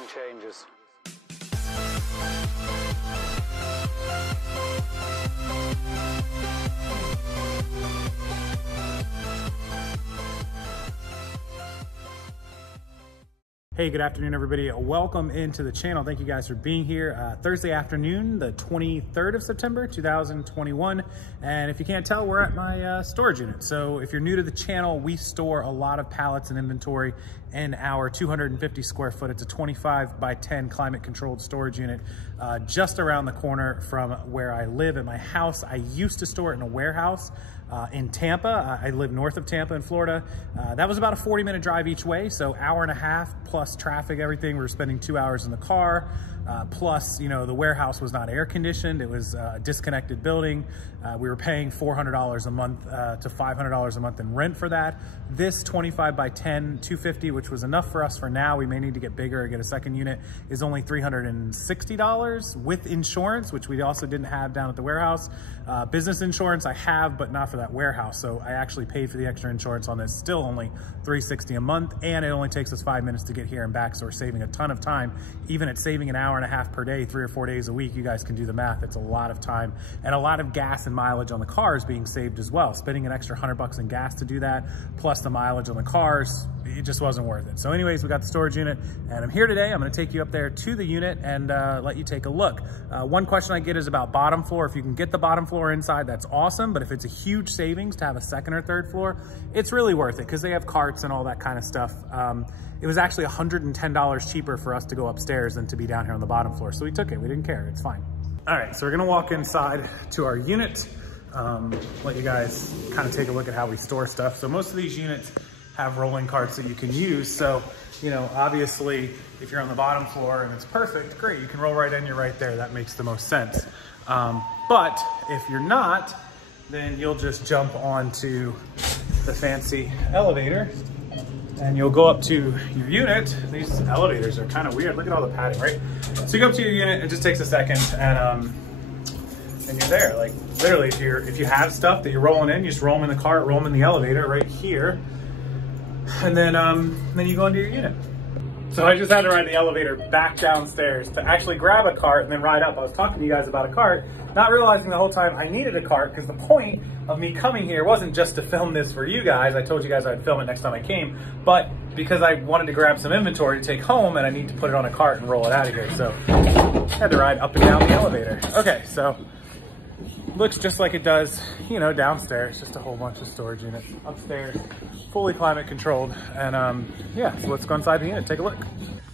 nothing changes. Hey, good afternoon, everybody. Welcome into the channel. Thank you guys for being here. Thursday afternoon, the 23rd of September, 2021. And if you can't tell, we're at my storage unit. So if you're new to the channel, we store a lot of pallets and inventory in our 250 square foot. It's a 25 by 10 climate controlled storage unit just around the corner from where I live at my house. I used to store it in a warehouse in Tampa. I live north of Tampa in Florida. That was about a 40-minute drive each way, so hour and a half plus traffic, everything. We were spending 2 hours in the car, plus, you know, the warehouse was not air conditioned. It was a disconnected building. We were paying $400 a month to $500 a month in rent for that. This 25 by 10, 250, which was enough for us for now. We may need to get bigger or get a second unit, is only $360 with insurance, which we also didn't have down at the warehouse. Business insurance I have, but not for that warehouse. So I actually paid for the extra insurance on this, still only $360 a month. And it only takes us 5 minutes to get here and back. So we're saving a ton of time. Even at saving an hour and a half per day, 3 or 4 days a week, you guys can do the math. It's a lot of time and a lot of gas and mileage on the cars being saved as well. Spending an extra $100 in gas to do that, plus the mileage on the cars, it just wasn't worth it. So anyways, we got the storage unit and I'm here today. I'm gonna take you up there to the unit and let you take a look. One question I get is about bottom floor. If you can get the bottom floor inside, that's awesome. But if it's a huge savings to have a second or third floor, it's really worth it because they have carts and all that kind of stuff. It was actually $110 cheaper for us to go upstairs than to be down here on the bottom floor. So we took it, we didn't care, it's fine. All right, so we're gonna walk inside to our unit, let you guys kind of take a look at how we store stuff. So most of these units have rolling carts that you can use. So, you know, obviously if you're on the bottom floor and it's perfect, great, you can roll right in, you're right there. That makes the most sense. But if you're not, then you'll just jump onto the fancy elevator and you'll go up to your unit. These elevators are kind of weird. Look at all the padding, right? So you go up to your unit, it just takes a second and you're there. Like literally if you have stuff that you're rolling in, you just roll them in the cart, roll them in the elevator right here. And then you go into your unit. So I just had to ride the elevator back downstairs to actually grab a cart and then ride up. I was talking to you guys about a cart, not realizing the whole time I needed a cart because the point of me coming here wasn't just to film this for you guys. I told you guys I'd film it next time I came, but because I wanted to grab some inventory to take home and I need to put it on a cart and roll it out of here. So I had to ride up and down the elevator. Okay, so looks just like it does, you know, downstairs, just a whole bunch of storage units. Upstairs, fully climate controlled. And yeah, so let's go inside the unit, take a look.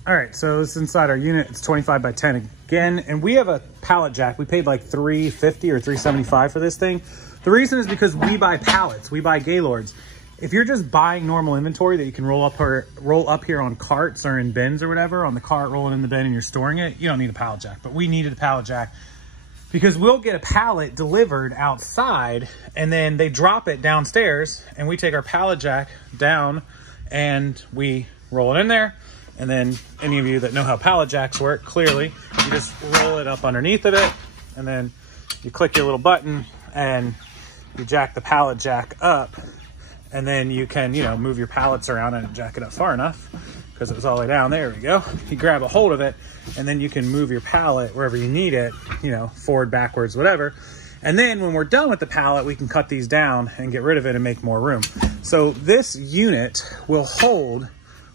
All right, so this is inside our unit. It's 25 by 10 again. And we have a pallet jack. We paid like $350 or $375 for this thing. The reason is because we buy pallets, we buy Gaylords. If you're just buying normal inventory that you can roll up here on carts or in bins or whatever, on the cart, roll it in the bin and you're storing it, you don't need a pallet jack. But we needed a pallet jack because we'll get a pallet delivered outside and then they drop it downstairs and we take our pallet jack down and we roll it in there. And then any of you that know how pallet jacks work, clearly, you just roll it up underneath of it and then you click your little button and you jack the pallet jack up and then you can, you know, move your pallets around and jack it up far enough because it was all the way down. There we go. You grab a hold of it and then you can move your pallet wherever you need it, you know, forward, backwards, whatever. And then when we're done with the pallet, we can cut these down and get rid of it and make more room. So this unit will hold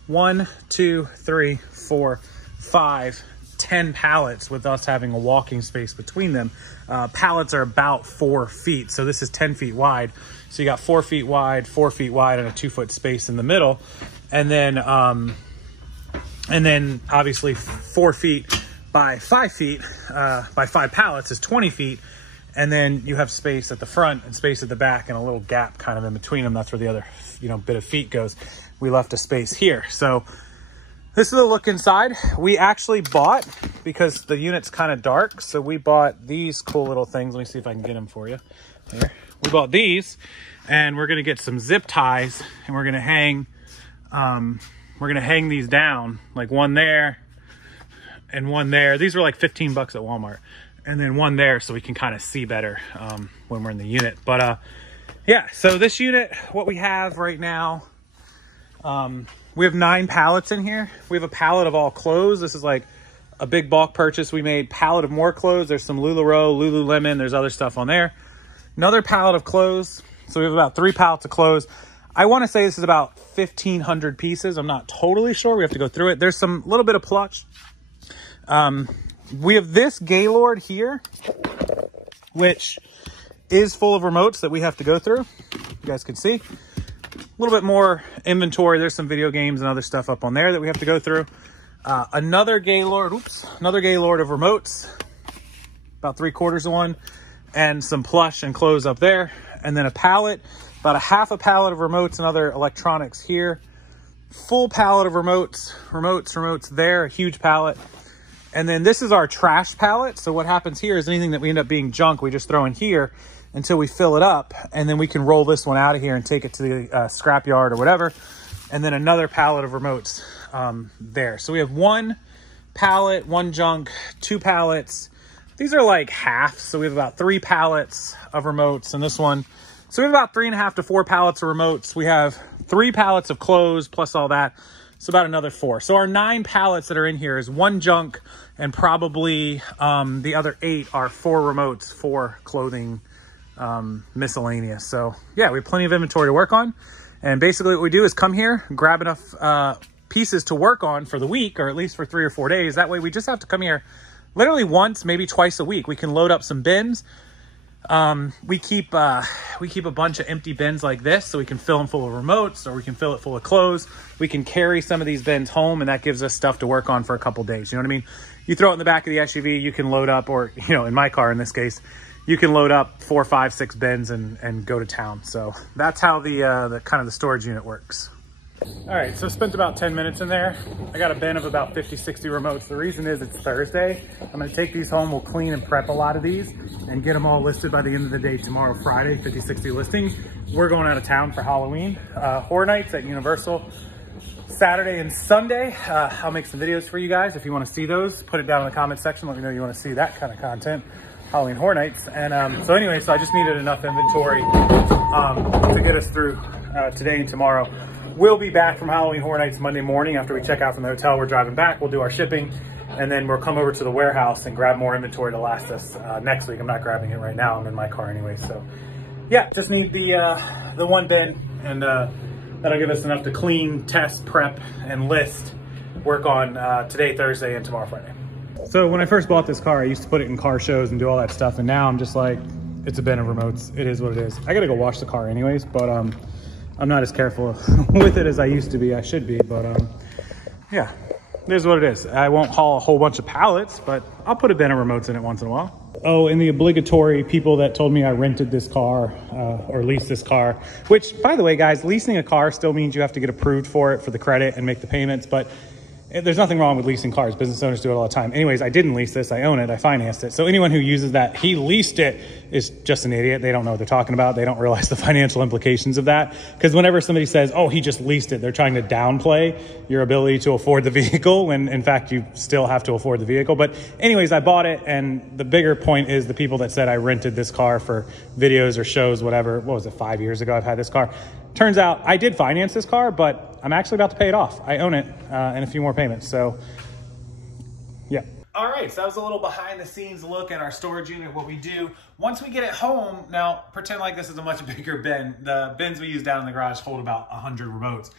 1, 2, 3, 4, 5, 10 pallets with us having a walking space between them. Pallets are about 4 feet. So this is 10 feet wide. So you got 4 feet wide, 4 feet wide and a 2-foot space in the middle. And then obviously 4 feet by 5 feet, by 5 pallets is 20 feet. And then you have space at the front and space at the back and a little gap kind of in between them. That's where the other, you know, bit of feet goes. We left a space here. So this is the look inside. We actually bought, because the unit's kind of dark, so we bought these cool little things. Let me see if I can get them for you. Here. We bought these and we're gonna get some zip ties and we're gonna hang these down, like one there and one there. These were like 15 bucks at Walmart. And then one there so we can kind of see better when we're in the unit. But yeah, so this unit, what we have right now, We have 9 pallets in here. We have a pallet of all clothes. This is like a big bulk purchase we made. Pallet of more clothes. There's some LuLaRoe, Lululemon. There's other stuff on there. Another pallet of clothes. So we have about 3 pallets of clothes. I want to say this is about 1,500 pieces. I'm not totally sure. We have to go through it. There's some little bit of plush. We have this Gaylord here, which is full of remotes that we have to go through. You guys can see. A little bit more inventory. There's some video games and other stuff up on there that we have to go through. Another Gaylord of remotes, about 3/4 of one, and some plush and clothes up there. And then a pallet, about a half a pallet of remotes and other electronics here. Full pallet of remotes there, a huge pallet. And then this is our trash pallet. So what happens here is anything that we end up being junk, we just throw in here until we fill it up, and then we can roll this one out of here and take it to the scrap yard or whatever. And then another pallet of remotes there. So we have 1 pallet, 1 junk, 2 pallets. These are like half. So we have about 3 pallets of remotes in this one. So we have about 3.5 to 4 pallets of remotes. We have 3 pallets of clothes plus all that. So about another 4. So our 9 pallets that are in here is 1 junk, and probably the other 8 are 4 remotes, 4 clothing, miscellaneous. So yeah, we have plenty of inventory to work on. And basically what we do is come here, grab enough pieces to work on for the week, or at least for 3 or 4 days. That way we just have to come here literally once, maybe twice a week. We can load up some bins. We keep a bunch of empty bins like this, so we can fill them full of remotes, or we can fill it full of clothes. We can carry some of these bins home, and that gives us stuff to work on for a couple days. You know what I mean? You throw it in the back of the SUV, you can load up, or, you know, in my car in this case, you can load up 4, 5, 6 bins and go to town. So that's how the kind of the storage unit works. All right, so spent about 10 minutes in there. I got a bin of about 50, 60 remotes. The reason is it's Thursday. I'm gonna take these home, we'll clean and prep a lot of these and get them all listed by the end of the day tomorrow, Friday, 50, 60 listings. We're going out of town for Halloween. Horror Nights at Universal, Saturday and Sunday. I'll make some videos for you guys. If you wanna see those, put it down in the comment section. Let me know you wanna see that kind of content. Halloween Horror Nights. And so anyway, so I just needed enough inventory to get us through today and tomorrow. We'll be back from Halloween Horror Nights Monday morning after we check out from the hotel. We're driving back, we'll do our shipping, and then we'll come over to the warehouse and grab more inventory to last us next week. I'm not grabbing it right now, I'm in my car anyway. So yeah, just need the 1 bin, and that'll give us enough to clean, test, prep, and list, work on today, Thursday, and tomorrow, Friday. So when I first bought this car, I used to put it in car shows and do all that stuff, and now I'm just like, it's a bin of remotes. It is what it is. I gotta go wash the car anyways, but I'm not as careful with it as I used to be. I should be, but yeah, it is what it is. I won't haul a whole bunch of pallets, but I'll put a bin of remotes in it once in a while. Oh, and the obligatory people that told me I rented this car or leased this car, which, by the way, guys, leasing a car still means you have to get approved for it for the credit and make the payments, but there's nothing wrong with leasing cars. Business owners do it all the time. Anyways, I didn't lease this. I own it. I financed it. So anyone who uses that, he leased it, is just an idiot. They don't know what they're talking about. They don't realize the financial implications of that. Because whenever somebody says, oh, he just leased it, they're trying to downplay your ability to afford the vehicle, when in fact you still have to afford the vehicle. But anyways, I bought it. And the bigger point is the people that said I rented this car for videos or shows, whatever. What was it, 5 years ago I've had this car. Turns out I did finance this car, but I'm actually about to pay it off. I own it and a few more payments, so yeah. All right, so that was a little behind the scenes look at our storage unit, what we do. Once we get it home, now pretend like this is a much bigger bin. The bins we use down in the garage hold about 100 remotes.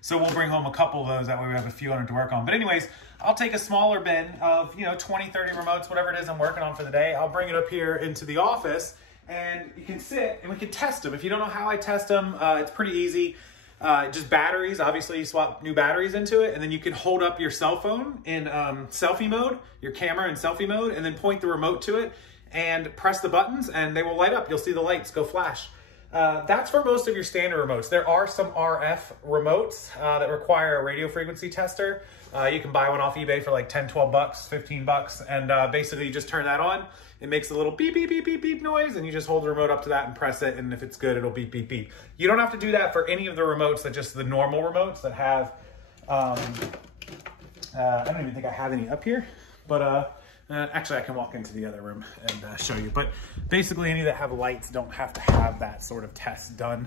So we'll bring home a couple of those, that way we have a few hundred to work on. But anyways, I'll take a smaller bin of, 20, 30 remotes, whatever it is I'm working on for the day. I'll bring it up here into the office, and you can sit and we can test them. If you don't know how I test them, it's pretty easy. Just batteries, obviously you swap new batteries into it, and then you can hold up your cell phone in selfie mode, your camera in selfie mode, and then point the remote to it and press the buttons and they will light up. You'll see the lights go flash. That's for most of your standard remotes. There are some RF remotes that require a radio frequency tester. You can buy one off eBay for like 10, 12 bucks, 15 bucks. And basically you just turn that on. It makes a little beep, beep, beep, beep, beep noise, and you just hold the remote up to that and press it. And if it's good, it'll beep, beep, beep. You don't have to do that for any of the remotes, that just the normal remotes that have, I don't even think I have any up here, but actually I can walk into the other room and show you. But basically any that have lights don't have to have that sort of test done.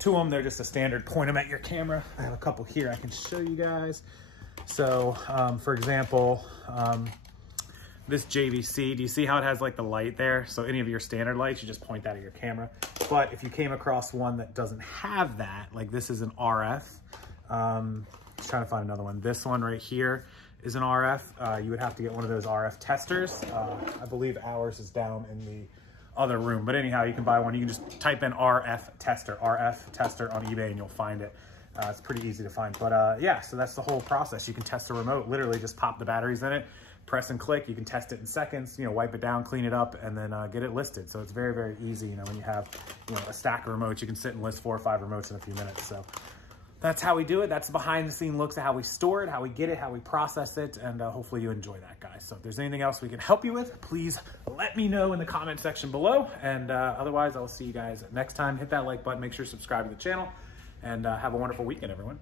to them. They're just a standard point them at your camera. I have a couple here I can show you guys. So for example, this JVC, do you see how it has like the light there? So any of your standard lights, you just point that at your camera. But if you came across one that doesn't have that, like this is an RF. Just trying to find another one. This one right here is an RF. You would have to get one of those RF testers. I believe ours is down in the other room, but anyhow, you can buy one. You can just type in RF tester on eBay and you'll find it. It's pretty easy to find, but yeah, so that's the whole process. You can test the remote, literally just pop the batteries in it, press and click. You can test it in seconds, you know, wipe it down, clean it up, and then get it listed. So it's very, very easy. You know, when you have, you know, a stack of remotes, you can sit and list 4 or 5 remotes in a few minutes. So that's how we do it. That's the behind the scene looks at how we store it, how we get it, how we process it, and hopefully you enjoy that, guys. So if there's anything else we can help you with, please let me know in the comment section below. And otherwise, I'll see you guys next time. Hit that like button, make sure to subscribe to the channel, and have a wonderful weekend, everyone.